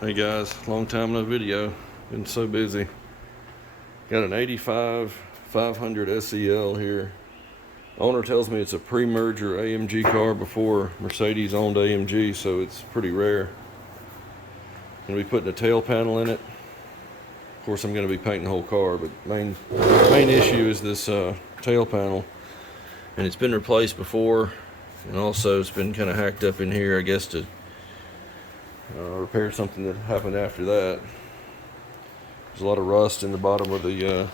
Hey guys, long time no video. Been so busy. Got an 85 500 SEL here. Owner tells me it's a pre-merger AMG car before Mercedes owned AMG, so it's pretty rare. Gonna be putting a tail panel in it. Of course, I'm gonna be painting the whole car, but main issue is this tail panel, and it's been replaced before, and also it's been kind of hacked up in here, I guess, to repair something that happened after that. There's a lot of rust in the bottom of the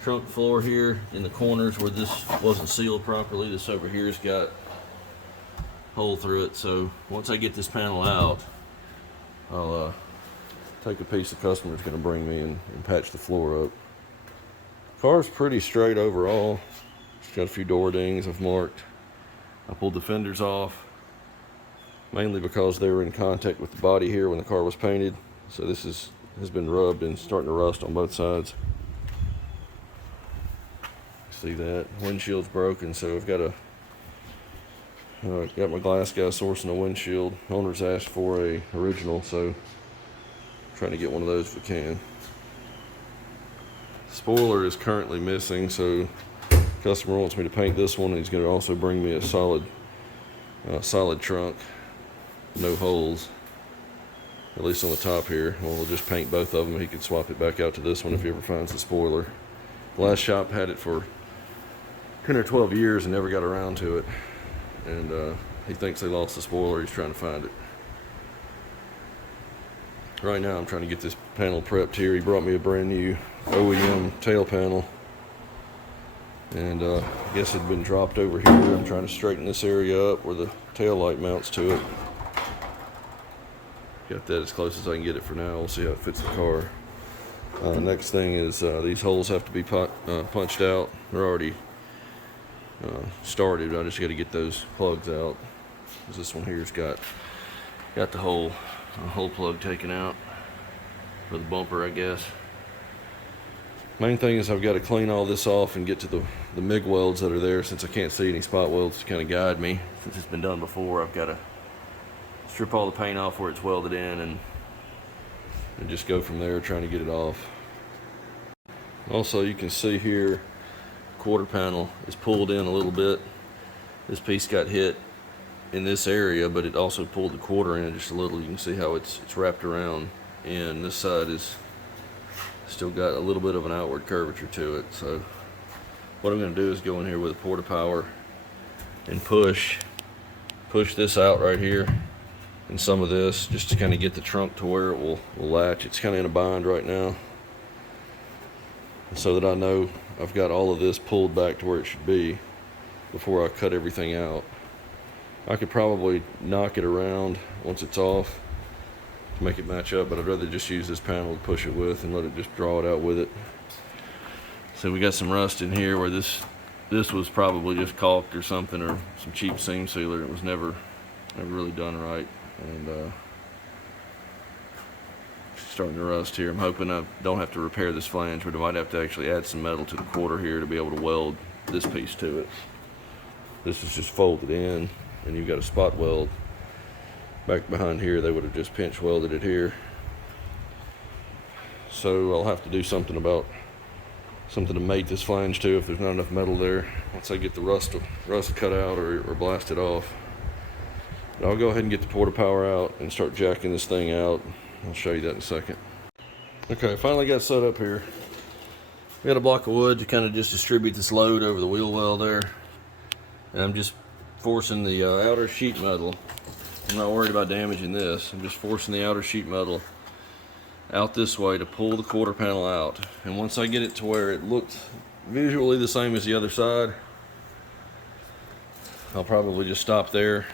trunk floor here in the corners where this wasn't sealed properly. This over here's got a hole through it, so once I get this panel out, I'll take a piece the customer's going to bring me and patch the floor up. Car's pretty straight overall. It's got a few door dings I've marked. I pulled the fenders off, mainly because they were in contact with the body here when the car was painted. So this has been rubbed and starting to rust on both sides. See that? Windshield's broken, so I've got got my glass guy sourcing a windshield. Owner's asked for a original, so I'm trying to get one of those if we can. Spoiler is currently missing, so customer wants me to paint this one. He's going to also bring me a solid trunk. No holes, at least on the top here. Well, we'll just paint both of them. He can swap it back out to this one if he ever finds the spoiler. The last shop had it for 10 or 12 years and never got around to it, and he thinks they lost the spoiler. He's trying to find it. Right now I'm trying to get this panel prepped here. He brought me a brand new OEM tail panel, and I guess it had been dropped over here. I'm trying to straighten this area up where the tail light mounts to it. Got that as close as I can get it for now. We'll see how it fits the car. Next thing is these holes have to be punched out. They're already started. I just got to get those plugs out. This one here's got the whole plug taken out for the bumper, I guess. Main thing is I've got to clean all this off and get to the MIG welds that are there, since I can't see any spot welds to kind of guide me. Since it's been done before, I've got to strip all the paint off where it's welded in and just go from there trying to get it off. Also, you can see here, quarter panel is pulled in a little bit. This piece got hit in this area, but it also pulled the quarter in just a little. You can see how it's wrapped around, and this side is still got a little bit of an outward curvature to it. So what I'm going to do is go in here with a porta power and push this out right here, and some of this, just to kind of get the trunk to where it will latch. It's kind of in a bind right now, so that I know I've got all of this pulled back to where it should be before I cut everything out. I could probably knock it around once it's off to make it match up, but I'd rather just use this panel to push it with and let it just draw it out with it. So we got some rust in here where this was probably just caulked or something, or some cheap seam sealer. It was never really done right, and starting to rust here. I'm hoping I don't have to repair this flange, but I might have to actually add some metal to the quarter here to be able to weld this piece to it. This is just folded in, and you've got a spot weld back behind here. They would have just pinch welded it here. So I'll have to do something to mate this flange to if there's not enough metal there once I get the rust cut out or blasted off. But I'll go ahead and get the porta power out and start jacking this thing out. I'll show you that in a second. Okay, finally got set up here. We got a block of wood to kind of just distribute this load over the wheel well there. And I'm just forcing the outer sheet metal. I'm not worried about damaging this. I'm just forcing the outer sheet metal out this way to pull the quarter panel out. And once I get it to where it looks visually the same as the other side, I'll probably just stop there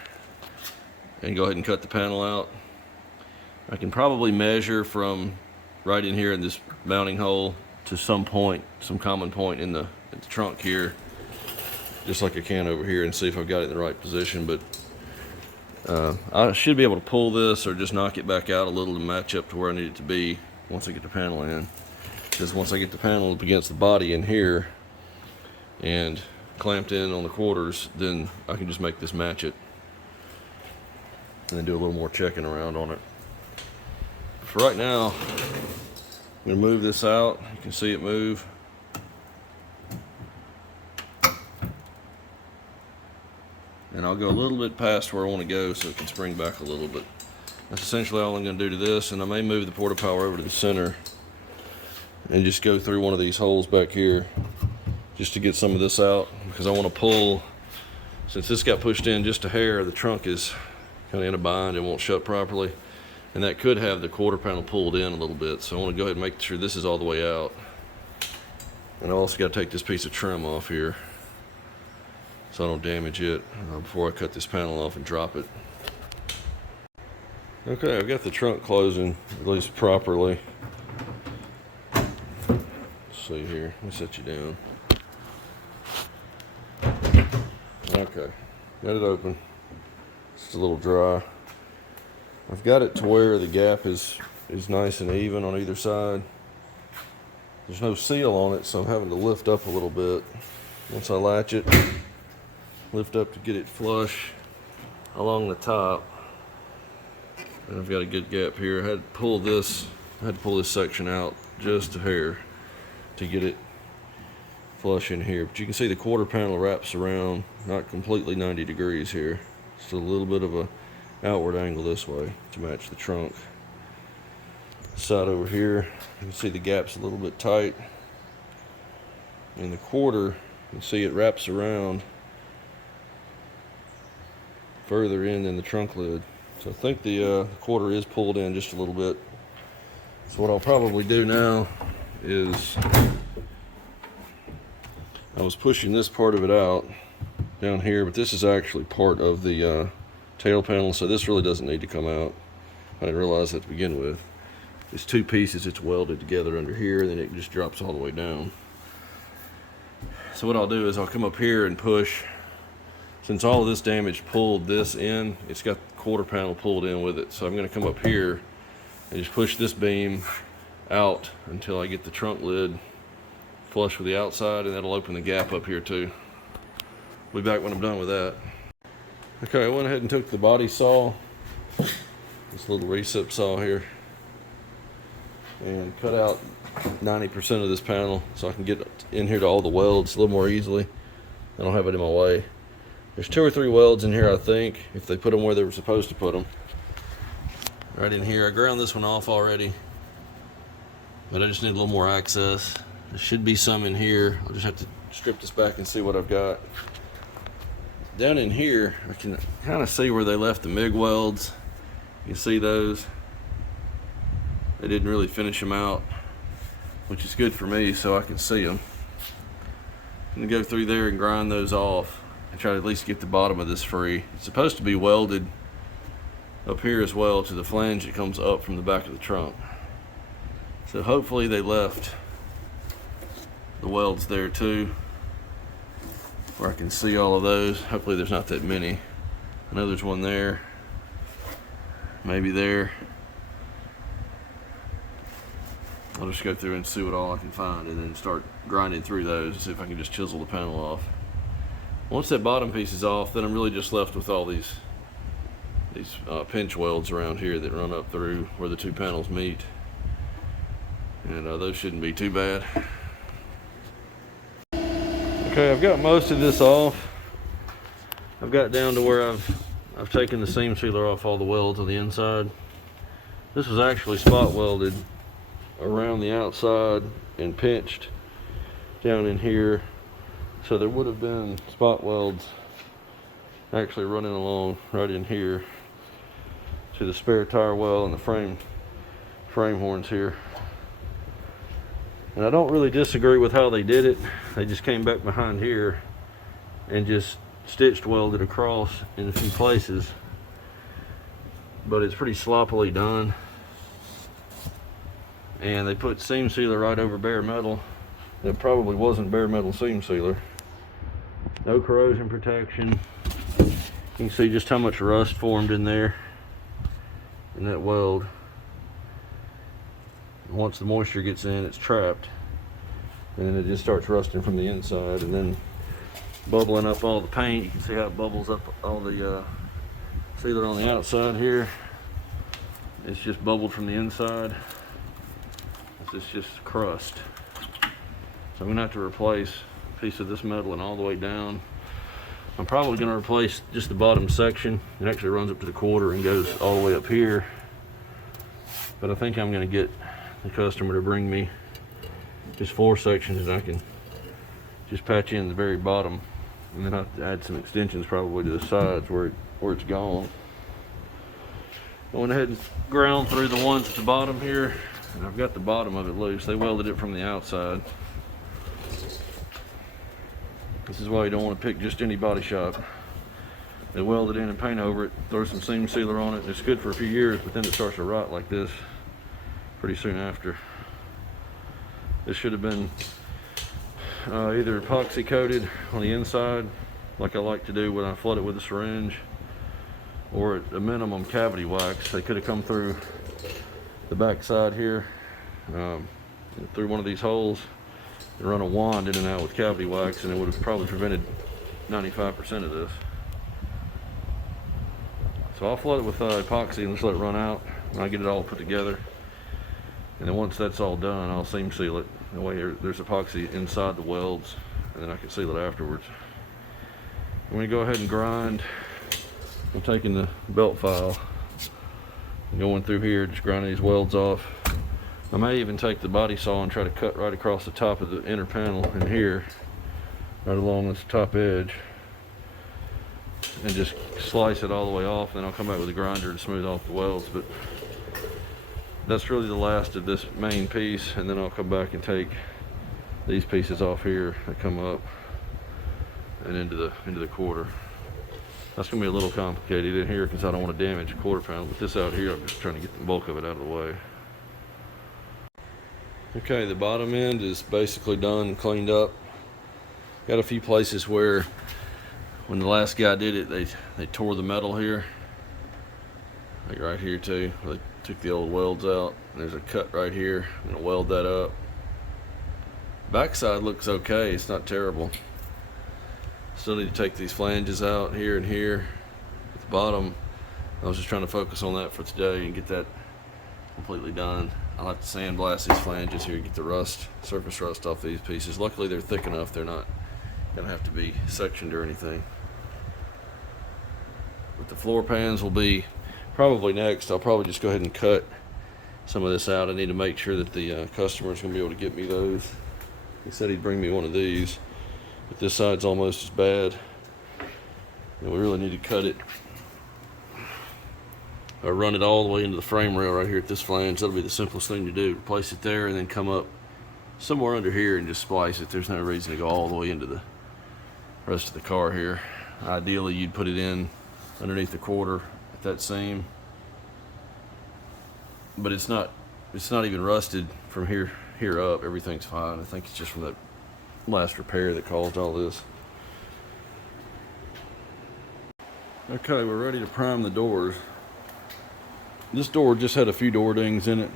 and go ahead and cut the panel out. I can probably measure from right in here in this mounting hole to some common point in the trunk here, just like I can over here, and see if I've got it in the right position. But I should be able to pull this or just knock it back out a little to match up to where I need it to be once I get the panel in. Because once I get the panel up against the body in here and clamped in on the quarters, then I can just make this match it and then do a little more checking around on it. for right now, I'm gonna move this out. You can see it move. And I'll go a little bit past where I want to go so it can spring back a little bit. That's essentially all I'm going to do to this, and I may move the porta power over to the center and just go through one of these holes back here just to get some of this out, because I want to pull, since this got pushed in just a hair, the trunk is kind of in a bind and won't shut properly, and that could have the quarter panel pulled in a little bit. So I want to go ahead and make sure this is all the way out. And I also got to take this piece of trim off here so I don't damage it before I cut this panel off and drop it. Okay, I've got the trunk closing at least properly. Let's see here, let me set you down. Okay, got it open. It's a little dry. I've got it to where the gap is nice and even on either side. There's no seal on it, so I'm having to lift up a little bit. Once I latch it, lift up to get it flush along the top. And I've got a good gap here. I had to pull this section out just a hair to get it flush in here. But you can see the quarter panel wraps around, not completely 90 degrees here. Just a little bit of a outward angle this way to match the trunk. Side over here, you can see the gap's a little bit tight. And the quarter, you can see it wraps around further in than the trunk lid. So I think the quarter is pulled in just a little bit. So what I'll probably do now is, I was pushing this part of it out down here, but this is actually part of the tail panel, so this really doesn't need to come out. I didn't realize that to begin with. It's two pieces, it's welded together under here, and then it just drops all the way down. So what I'll do is I'll come up here and push. Since all of this damage pulled this in, it's got the quarter panel pulled in with it. So I'm going to come up here and just push this beam out until I get the trunk lid flush with the outside, and that'll open the gap up here too. We'll be back when I'm done with that. Okay, I went ahead and took the body saw, this little recip saw here, and cut out 90% of this panel so I can get in here to all the welds a little more easily. I don't have it in my way. There's 2 or 3 welds in here, I think, if they put them where they were supposed to put them. Right in here. I ground this one off already, but I just need a little more access. There should be some in here. I'll just have to strip this back and see what I've got. Down in here, I can kind of see where they left the MIG welds. You can see those. They didn't really finish them out, which is good for me so I can see them. I'm gonna go through there and grind those off and try to at least get the bottom of this free. It's supposed to be welded up here as well to the flange that comes up from the back of the trunk. So hopefully they left the welds there too, where I can see all of those. Hopefully there's not that many. I know there's one there, maybe there. I'll just go through and see what all I can find and then start grinding through those and see if I can just chisel the panel off. Once that bottom piece is off, then I'm really just left with all these pinch welds around here that run up through where the 2 panels meet. And those shouldn't be too bad. Okay, I've got most of this off. I've got down to where I've taken the seam sealer off all the welds on the inside. This was actually spot welded around the outside and pinched down in here, so there would have been spot welds actually running along right in here to the spare tire well and the frame horns here. And I don't really disagree with how they did it. They just came back behind here and just stitched welded across in a few places, but it's pretty sloppily done. And they put seam sealer right over bare metal. It probably wasn't bare metal seam sealer. No corrosion protection. You can see just how much rust formed in there in that weld. Once the moisture gets in, it's trapped, and then it just starts rusting from the inside and then bubbling up all the paint. You can see how it bubbles up all the sealer on the outside here. It's just bubbled from the inside. It's just crust. So I'm gonna have to replace a piece of this metal and all the way down. I'm probably gonna replace just the bottom section. It actually runs up to the quarter and goes all the way up here. But I think I'm gonna get the customer to bring me just 4 sections and I can just patch in the very bottom, and then I have to add some extensions probably to the sides where it's gone. I went ahead and ground through the ones at the bottom here, and I've got the bottom of it loose. They welded it from the outside. This is why you don't want to pick just any body shop. They weld it in and paint over it, throw some seam sealer on it. It's good for a few years, but then it starts to rot like this pretty soon after. This should have been either epoxy coated on the inside, like I like to do when I flood it with a syringe, or at a minimum cavity wax. They could have come through the back side here, through one of these holes, and run a wand in and out with cavity wax, and it would have probably prevented 95% of this. So I'll flood it with epoxy and just let it run out, and I get it all put together. And then once that's all done, I'll seam seal it. That way there's epoxy inside the welds, and then I can seal it afterwards. I'm gonna go ahead and grind. I'm taking the belt file and going through here, just grinding these welds off. I may even take the body saw and try to cut right across the top of the inner panel in here, right along this top edge, and just slice it all the way off. Then I'll come back with a grinder to smooth off the welds. But that's really the last of this main piece, and then I'll come back and take these pieces off here that come up and into the quarter. That's gonna be a little complicated in here because I don't want to damage the quarter panel. But this out here, I'm just trying to get the bulk of it out of the way. Okay, the bottom end is basically done, cleaned up. Got a few places where when the last guy did it, they tore the metal here, like right here too. They took the old welds out, and there's a cut right here. I'm gonna weld that up. Backside looks okay, it's not terrible. Still need to take these flanges out here and here. At the bottom, I was just trying to focus on that for today and get that completely done. I'll have to sandblast these flanges here, get the rust, surface rust off these pieces. Luckily they're thick enough, they're not gonna have to be sectioned or anything. But the floor pans will be probably next. I'll probably just go ahead and cut some of this out. I need to make sure that the customer is gonna be able to get me those. He said he'd bring me one of these, but this side's almost as bad, and we really need to cut it or run it all the way into the frame rail right here at this flange. That'll be the simplest thing to do. Place it there and then come up somewhere under here and just splice it. There's no reason to go all the way into the rest of the car here. Ideally, you'd put it in underneath the quarter at that seam, but it's not even rusted from here up. Everything's fine. I think it's just from that last repair that caused all this. Okay, we're ready to prime the doors. This door just had a few door dings in it.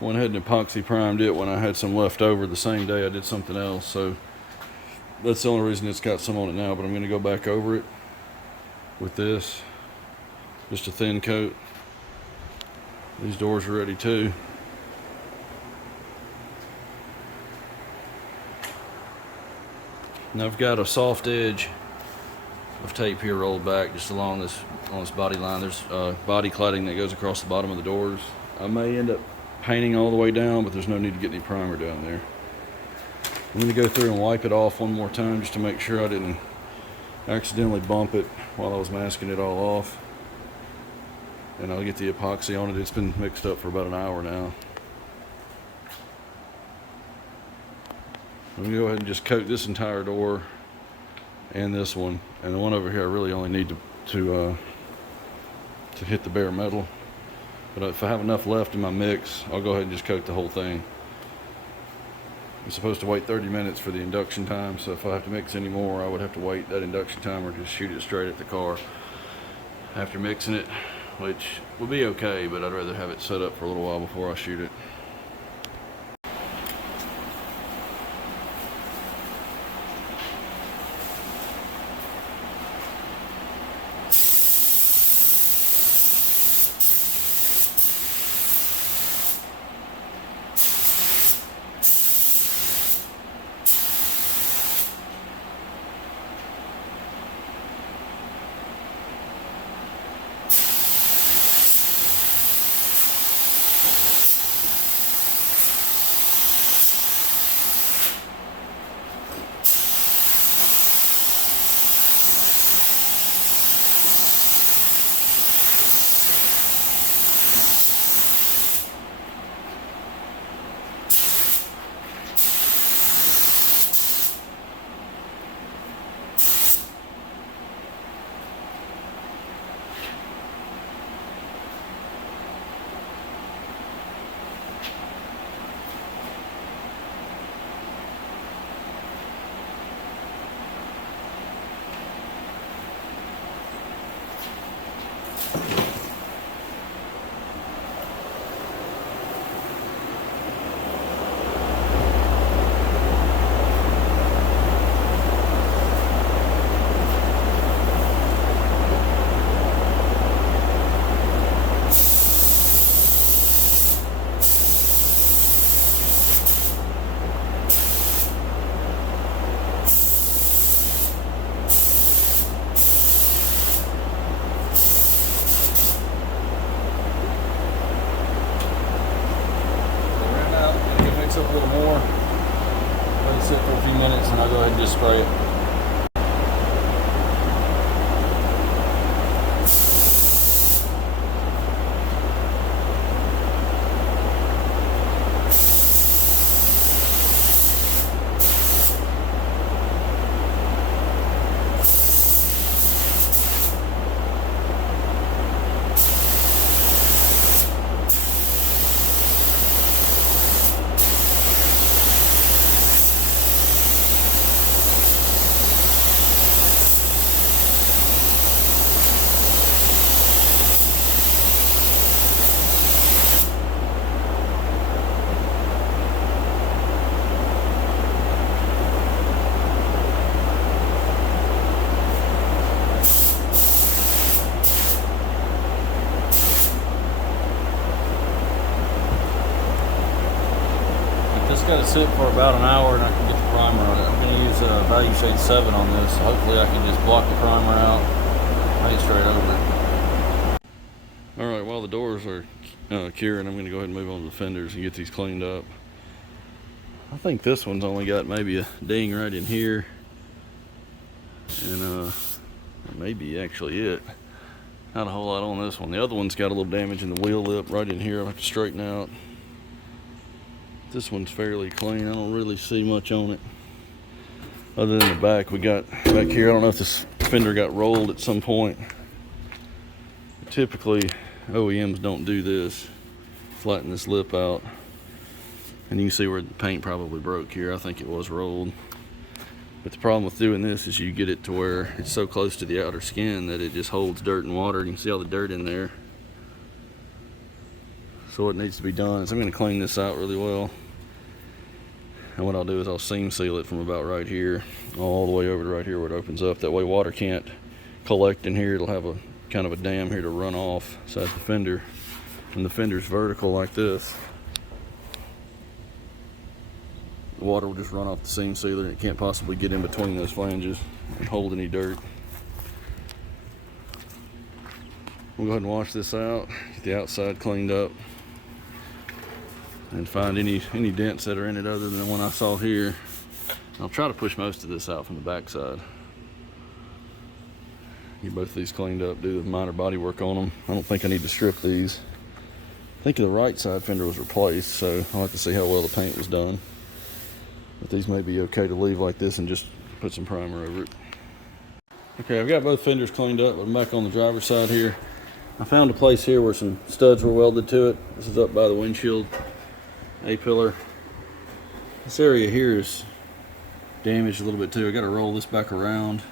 Went ahead and epoxy primed it when I had some left over the same day I did something else, so that's the only reason it's got some on it now. But I'm going to go back over it with this, just a thin coat. These doors are ready too. And I've got a soft edge of tape here rolled back just along this body line. There's body cladding that goes across the bottom of the doors. I may end up painting all the way down, but there's no need to get any primer down there. I'm going to go through and wipe it off one more time just to make sure I didn't accidentally bump it while I was masking it all off. And I'll get the epoxy on it. It's been mixed up for about an hour now. I'm going to go ahead and just coat this entire door and this one, and the one over here I really only need to hit the bare metal. But if I have enough left in my mix, I'll go ahead and just coat the whole thing. I'm supposed to wait 30 minutes for the induction time, so if I have to mix any more, I would have to wait that induction time or just shoot it straight at the car after mixing it, which would be okay, but I'd rather have it set up for a little while before I shoot it. little more. Let it sit for a few minutes and I'll go ahead and just spray it. Got to sit for about an hour and I can get the primer on it. I'm going to use value shade 7 on this, so hopefully I can just block the primer out, paint straight over it. Alright, while the doors are curing, I'm going to go ahead and move on to the fenders and get these cleaned up. I think this one's only got maybe a ding right in here, and that may be actually it. Not a whole lot on this one. The other one's got a little damage in the wheel lip right in here. I'll have to straighten out. This one's fairly clean. I don't really see much on it other than the back. We got back here, I don't know if this fender got rolled at some point. Typically OEMs don't do this, flatten this lip out, and you can see where the paint probably broke here. I think it was rolled, but the problem with doing this is you get it to where it's so close to the outer skin that it just holds dirt and water. You can see all the dirt in there. So what needs to be done is I'm going to clean this out really well, and what I'll do is I'll seam seal it from about right here all the way over to right here where it opens up. That way water can't collect in here. It'll have a kind of a dam here to run off inside the fender. When the fender's vertical like this, the water will just run off the seam sealer and it can't possibly get in between those flanges and hold any dirt. We'll go ahead and wash this out, get the outside cleaned up, and find any dents that are in it other than the one I saw here. I'll try to push most of this out from the back side. Get both of these cleaned up, do the minor body work on them. I don't think I need to strip these. I think the right side fender was replaced, so I'll have to see how well the paint was done. But these may be okay to leave like this and just put some primer over it. Okay, I've got both fenders cleaned up, but I'm back on the driver's side here. I found a place here where some studs were welded to it. This is up by the windshield A-pillar. This area here is damaged a little bit too. I got to roll this back around.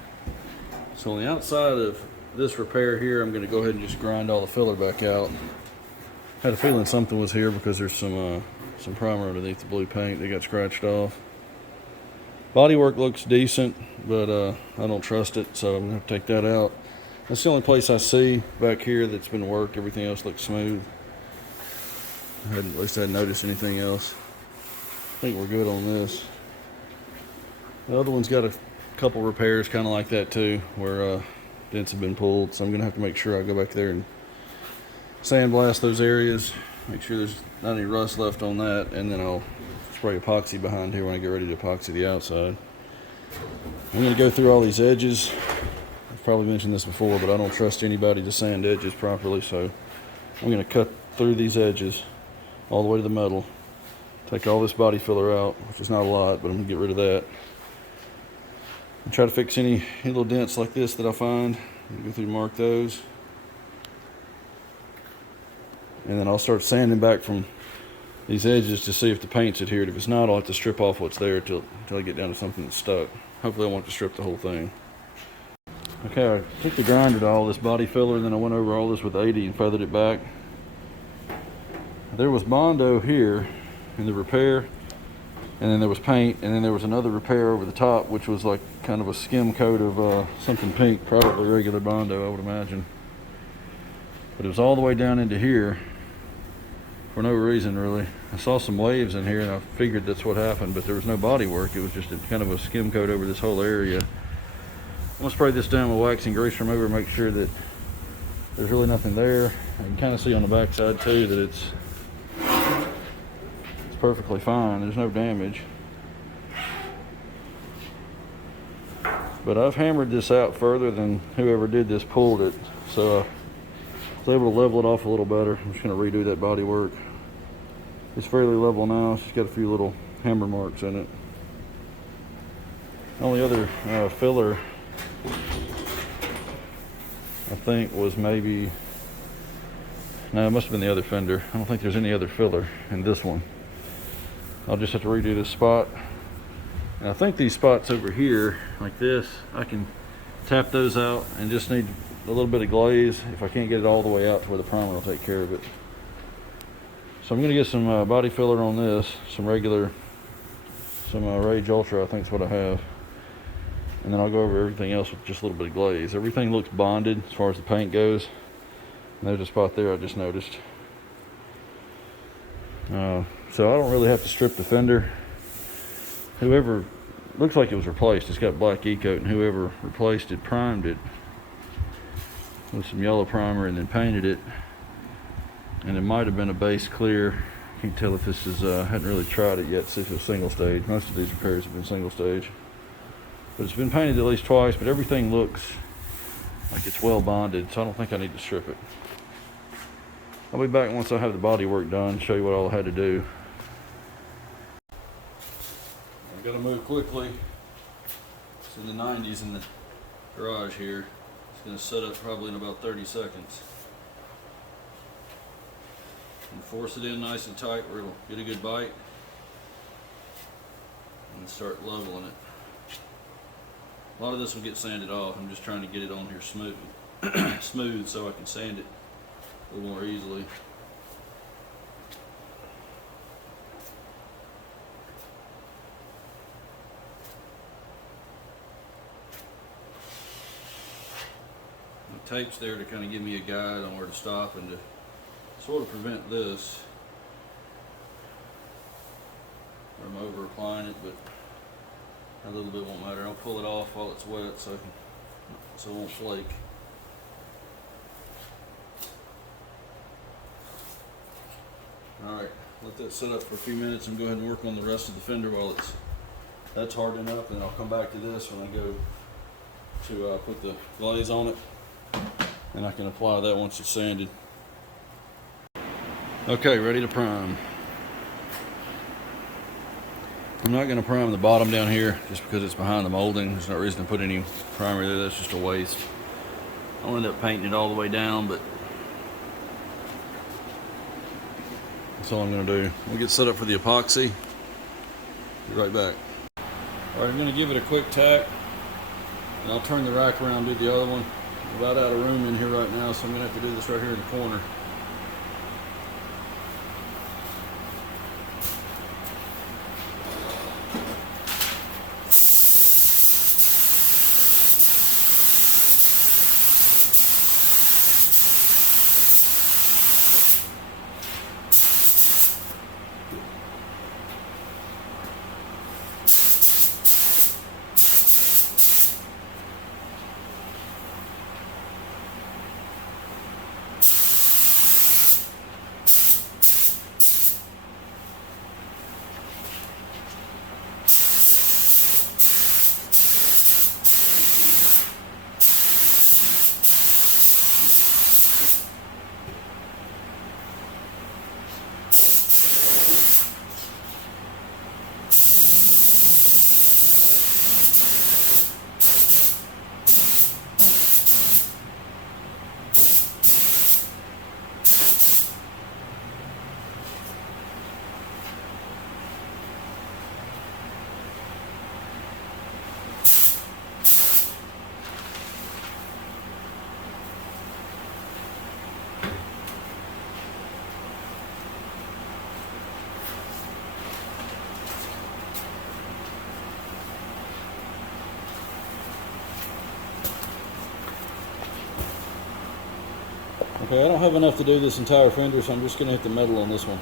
So on the outside of this repair here, I'm going to go ahead and just grind all the filler back out. Had a feeling something was here because there's some primer underneath the blue paint that got scratched off. Bodywork looks decent, but I don't trust it, so I'm going to have to take that out. That's the only place I see back here that's been worked. Everything else looks smooth. At least I hadn't noticed anything else. I think we're good on this. The other one's got a couple repairs kind of like that too, where dents have been pulled, so I'm going to have to make sure I go back there and sandblast those areas, make sure there's not any rust left on that, and then I'll spray epoxy behind here when I get ready to epoxy the outside. I'm going to go through all these edges. I've probably mentioned this before, but I don't trust anybody to sand edges properly, so I'm going to cut through these edges all the way to the metal, take all this body filler out, which is not a lot, but I'm going to get rid of that, and try to fix any little dents like this that I find. Go through and mark those, and then I'll start sanding back from these edges to see if the paint's adhered. If it's not, I'll have to strip off what's there until I get down to something that's stuck. Hopefully I won't have to strip the whole thing. Okay, I took the grinder to all this body filler, and then I went over all this with 80 and feathered it back. There was Bondo here in the repair, and then there was paint, and then there was another repair over the top, which was like kind of a skim coat of something pink, probably regular Bondo, I would imagine. But it was all the way down into here for no reason, really. I saw some waves in here, and I figured that's what happened, but there was no body work. It was just kind of a skim coat over this whole area. I'm gonna spray this down with waxing grease remover, make sure that there's really nothing there. I can kind of see on the back side too that it's It's perfectly fine. There's no damage. But I've hammered this out further than whoever did this pulled it. So I was able to level it off a little better. I'm just going to redo that body work. It's fairly level now. It's just got a few little hammer marks in it. Only other filler, I think, was maybe... No, it must have been the other fender. I don't think there's any other filler in this one. I'll just have to redo this spot. And I think these spots over here, like this, I can tap those out and just need a little bit of glaze if I can't get it all the way out to where the primer will take care of it. So I'm going to get some body filler on this, some regular, some Rage Ultra, I think is what I have. And then I'll go over everything else with just a little bit of glaze. Everything looks bonded as far as the paint goes. And there's a spot there I just noticed. So I don't really have to strip the fender. Whoever, looks like it was replaced, it's got black e-coat, and whoever replaced it primed it with some yellow primer and then painted it. And it might have been a base clear. Can't tell if this is, hadn't really tried it yet, see if it was single stage. Most of these repairs have been single stage. But it's been painted at least twice, but everything looks like it's well bonded, so I don't think I need to strip it. I'll be back once I have the body work done, show you what all I had to do. I've got to move quickly. It's in the 90s in the garage here. It's going to set up probably in about 30 seconds. And force it in nice and tight where it'll get a good bite. And start leveling it. A lot of this will get sanded off. I'm just trying to get it on here smooth, smooth so I can sand it a little more easily. The tape's there to kind of give me a guide on where to stop and to sort of prevent this. I'm over applying it, but a little bit won't matter. I'll pull it off while it's wet so it won't flake. Alright, let that set up for a few minutes and go ahead and work on the rest of the fender while that's hardening up, and I'll come back to this when I go to put the glaze on it, and I can apply that once it's sanded. Okay, ready to prime. I'm not going to prime the bottom down here just because it's behind the molding. There's no reason to put any primer there. That's just a waste. I'll end up painting it all the way down, but that's all I'm going to do. We'll get set up for the epoxy. Be right back. Alright, I'm going to give it a quick tack, and I'll turn the rack around and do the other one. I'm about out of room in here right now, so I'm going to have to do this right here in the corner. Okay, I don't have enough to do this entire fender, so I'm just going to hit the metal on this one.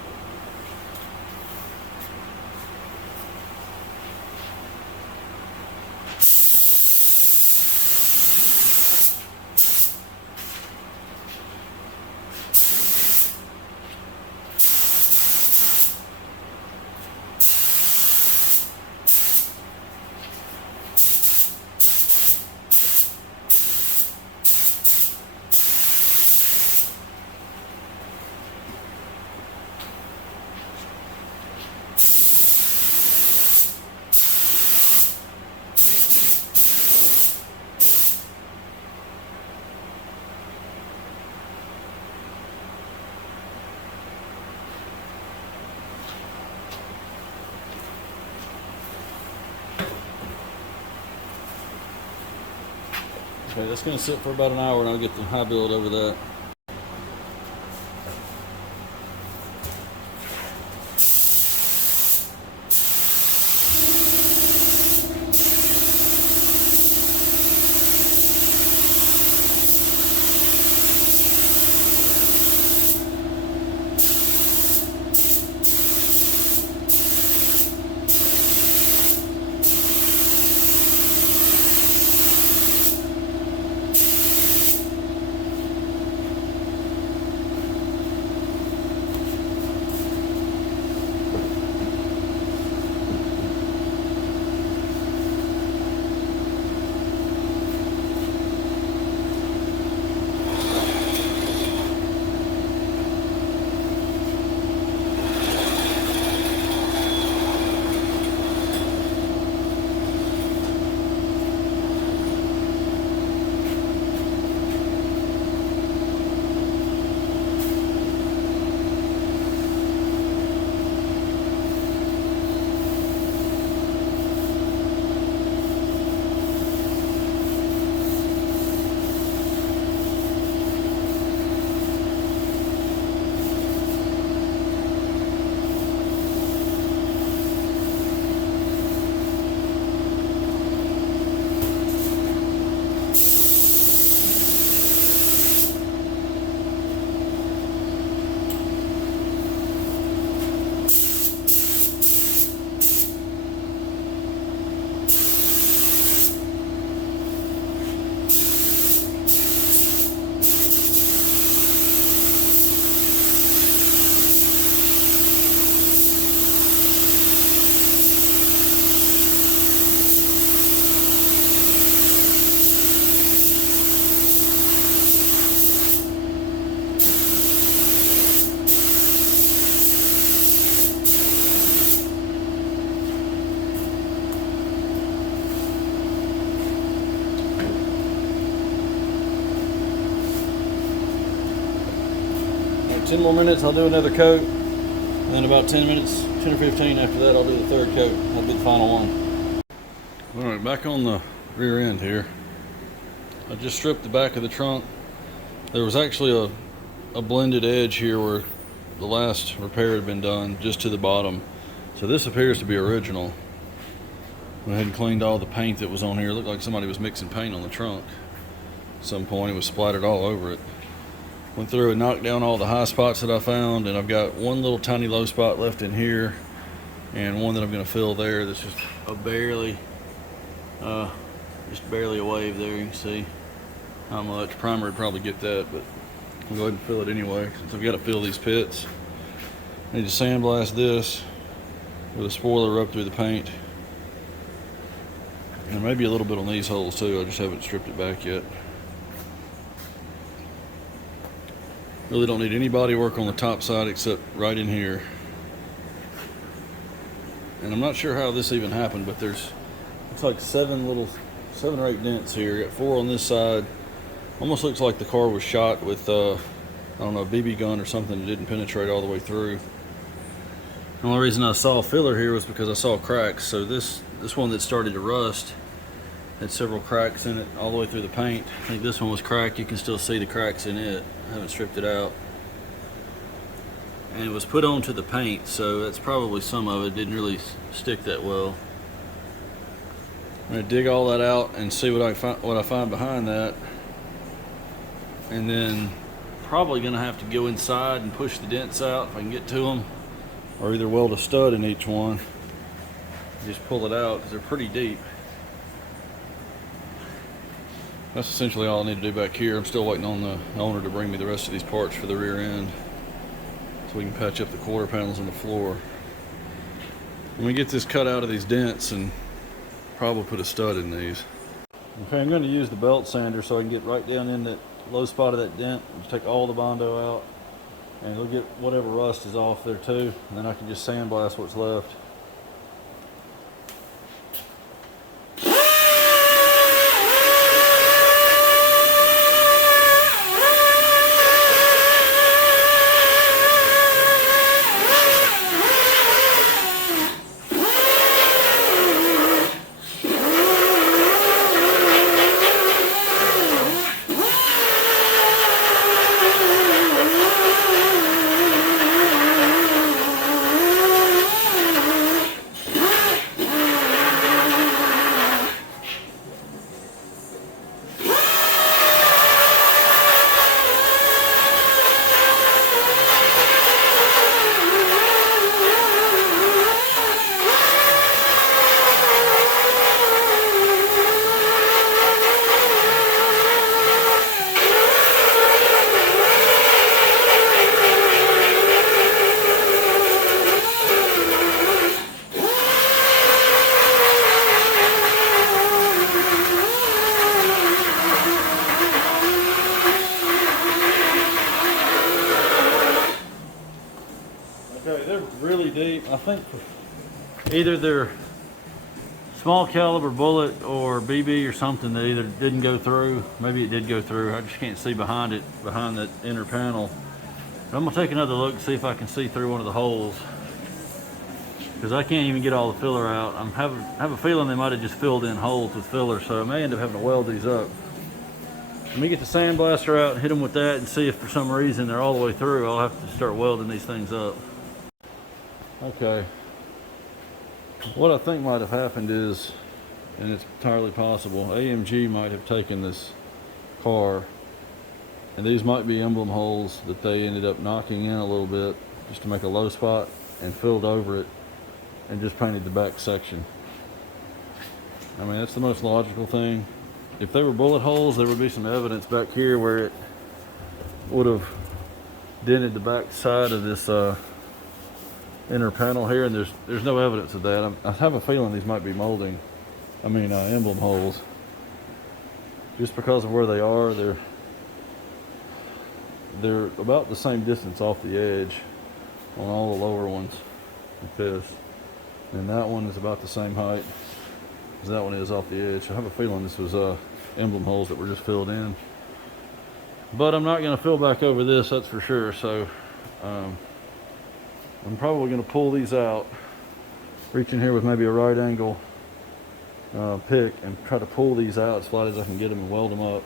Okay, that's going to sit for about an hour and I'll get the high build over that. Right, 10 more minutes, I'll do another coat. And then about 10 minutes, 10 or 15 after that, I'll do the third coat. That'll be the final one. All right, back on the rear end here. I just stripped the back of the trunk. There was actually a blended edge here where the last repair had been done just to the bottom. So this appears to be original. Went ahead and cleaned all the paint that was on here. It looked like somebody was mixing paint on the trunk. At some point it was splattered all over it. Went through and knocked down all the high spots that I found, and I've got one little tiny low spot left in here and one that I'm going to fill there that's just a barely a wave there. You can see how much. Primer would probably get that, but I'll go ahead and fill it anyway since I've got to fill these pits. I need to sandblast this with a spoiler up through the paint. And maybe a little bit on these holes too. I just haven't stripped it back yet. Really don't need any body work on the top side except right in here. And I'm not sure how this even happened, but there's looks like 7 or 8 dents here. Got 4 on this side. Almost looks like the car was shot with I don't know, a BB gun or something that didn't penetrate all the way through. The only reason I saw a filler here was because I saw cracks. So this one that started to rust had several cracks in it all the way through the paint. I think this one was cracked. You can still see the cracks in it. I haven't stripped it out. And it was put onto the paint, so that's probably some of it. Didn't really stick that well. I'm gonna dig all that out and see what I find behind that. And then probably gonna have to go inside and push the dents out if I can get to them, or either weld a stud in each one. Just pull it out because they're pretty deep. That's essentially all I need to do back here. I'm still waiting on the owner to bring me the rest of these parts for the rear end so we can patch up the quarter panels on the floor. Let me get this cut out of these dents and probably put a stud in these. Okay, I'm going to use the belt sander so I can get right down in that low spot of that dent and just take all the Bondo out, and it'll get whatever rust is off there too, and then I can just sandblast what's left. they're really deep. I think either they're small caliber bullet or BB or something that either didn't go through. Maybe it did go through. I just can't see behind it, behind that inner panel. But I'm gonna take another look and see if I can see through one of the holes, because I can't even get all the filler out. I have a feeling they might have just filled in holes with filler, so I may end up having to weld these up. Let me get the sandblaster out and hit them with that and see if for some reason they're all the way through. I'll have to start welding these things up. Okay. What I think might have happened is, and it's entirely possible, AMG might have taken this car, and these might be emblem holes that they ended up knocking in a little bit just to make a low spot, and filled over it and just painted the back section. I mean, that's the most logical thing. If they were bullet holes, there would be some evidence back here where it would have dented the back side of this inner panel here, and there's no evidence of that. I have a feeling these might be emblem holes, just because of where they are. They're about the same distance off the edge on all the lower ones like this, and that one is about the same height as that one is off the edge. I have a feeling this was emblem holes that were just filled in, but I'm not going to fill back over this, that's for sure. So I'm probably going to pull these out, reach in here with maybe a right angle pick and try to pull these out as flat as I can get them and weld them up,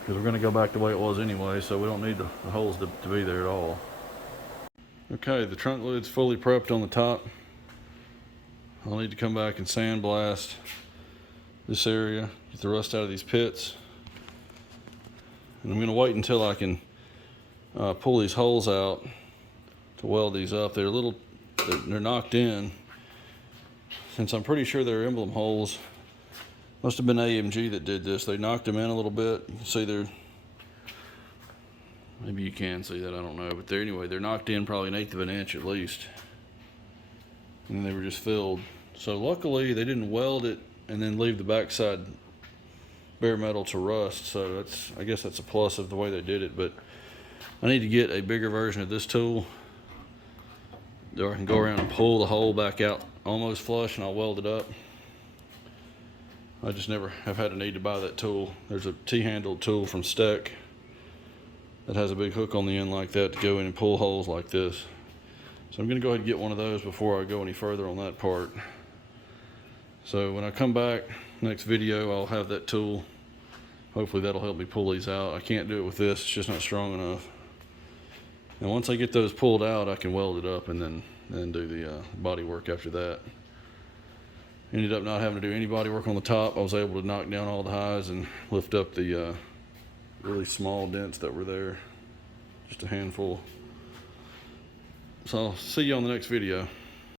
because we're going to go back the way it was anyway, so we don't need the holes to be there at all. Okay, the trunk lid's fully prepped on the top. I'll need to come back and sandblast this area, get the rust out of these pits, and I'm going to wait until I can pull these holes out to weld these up. They're knocked in. Since I'm pretty sure they're emblem holes, must have been AMG that did this. They knocked them in a little bit. You can see maybe you can see that, I don't know, but they're knocked in probably 1/8 of an inch at least, and then they were just filled. So luckily they didn't weld it and then leave the backside bare metal to rust, so I guess that's a plus of the way they did it. But I need to get a bigger version of this tool, or I can go around and pull the hole back out almost flush and I'll weld it up. I just never have had a need to buy that tool. There's a T-handled tool from Steck that has a big hook on the end like that to go in and pull holes like this. So I'm going to go ahead and get one of those before I go any further on that part. So when I come back next video, I'll have that tool. Hopefully that'll help me pull these out. I can't do it with this, it's just not strong enough. And once I get those pulled out, I can weld it up and then do the body work after that. Ended up not having to do any body work on the top. I was able to knock down all the highs and lift up the really small dents that were there, just a handful. So I'll see you on the next video.